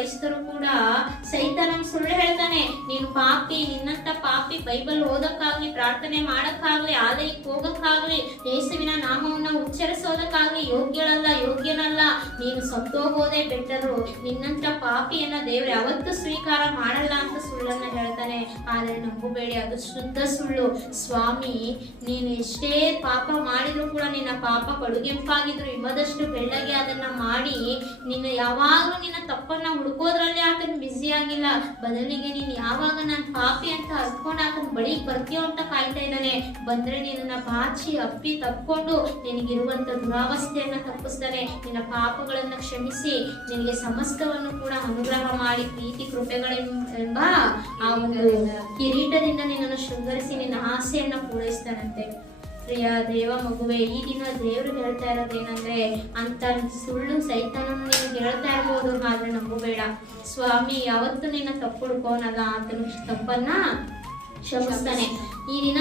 ಕ್ರೈಸ್ತರು ಕೂಡ ಸೈತಾನ ಸುಳ್ಳು ಹೇಳ್ತಾನೆ, ನೀನು ಪಾಪಿ, ನಿನ್ನಂತ ಪಾಪಿ ಬೈಬಲ್ ಓದಕ್ಕಾಗ್ಲಿ, ಪ್ರಾರ್ಥನೆ ಮಾಡಕ್ಕಾಗ್ಲಿ, ಆಲಯಕ್ಕೆ ಹೋಗಕ್ಕಾಗ್ಲಿ, ಯೇಸುವಿನ ನಾಮವನ್ನ ಉಚ್ಚರಿಸೋದಕ್ಕಾಗ್ಲಿ ಯೋಗ್ಯನಲ್ಲ, ನೀನು ಸತ್ತೋಗೋದೇ ಬೆಟ್ಟರು, ನಿನ್ನಂತ ಪಾಪಿಯನ್ನ ದೇವ್ರು ಯಾವತ್ತೂ ಸ್ವೀಕಾರ ಮಾಡಲ್ಲ ಅಂತ ಸುಳ್ಳನ್ನ ಹೇಳ್ತಾನೆ. ಆದ್ರೆ ನಂಬಬೇಡಿ, ಅದು ಶುದ್ಧ ಸುಳ್ಳು. ಸ್ವಾಮಿ, ನೀನು ಎಷ್ಟೇ ಪಾಪ ಮಾಡಿದ್ರು ಕೂಡ ನಿನ್ನ ಪಾಪ ಕಡುಗೆಂಪಾಗಿದ್ರು ಹಿಮದಷ್ಟು ಬೆಳ್ಳಗೆ ಅದನ್ನ ಮಾಡಿ ನಿನ್ನ ಯಾವಾಗಲೂ ನಿನ್ನ ತಪ್ಪನ್ನ ಹುಡುಕೋದ್ರಲ್ಲಿ ಆತನ ಬ್ಯುಸಿ ಆಗಿಲ್ಲ. ಬದಲಿಗೆ ನೀನು ಯಾವಾಗ ನಾನು ಪಾಪಿ ಅಂತ ಅರ್ಕೊಂಡು ಆತನ ಬಳಿ ಬರ್ತೀಯೋ ಅಂತ ಕಾಯ್ತಾ ಇದ್ದಾನೆ. ಬಂದ್ರೆ ನಿನ್ನ ಬಾಚಿ ಅಪ್ಪಿ ತಪ್ಕೊಂಡು ನಿನಗಿರುವಂತ ದುರಾವಸ್ಥೆಯನ್ನ ತಪ್ಪಿಸ್ತಾನೆ. ನಿನ್ನ ಪಾಪಗಳನ್ನ ಕ್ಷಮಿಸಿ ನಿನಗೆ ಸಮಸ್ತವನ್ನು ಕೂಡ ಅನುಗ್ರಹ ಮಾಡಿ ಪ್ರೀತಿ ಕೃಪೆಗಳೆಂಬ ಆ ಒಂದು ಕಿರೀಟದಿಂದ ನಿನ್ನನ್ನು ಶೃಂಗರಿಸಿ ನಿನ್ನ ಆಸೆಯನ್ನ ಪೂರೈಸ್ತಾನಂತೆ. ಪ್ರಿಯ ದೇವ ಮಗುವೆ, ಈ ದಿನ ದೇವರು ಹೇಳ್ತಾ ಇರೋದೇನಂದ್ರೆ, ಅಂತ ಸುಳ್ಳು ಸೈತಾನನ್ನು ನೀನು ಹೇಳ್ತಾ ಇರ್ಬೋದು, ಆದ್ರೆ ನಂಬಬೇಡ. ಸ್ವಾಮಿ ಯಾವತ್ತು ನಿನ್ನ ತಪ್ಪು ಹುಡ್ಕೋನಲ್ಲ, ಆತನ ತಪ್ಪನ್ನ ಕ್ಷಮಿಸ್ತಾನೆ. ಈ ದಿನ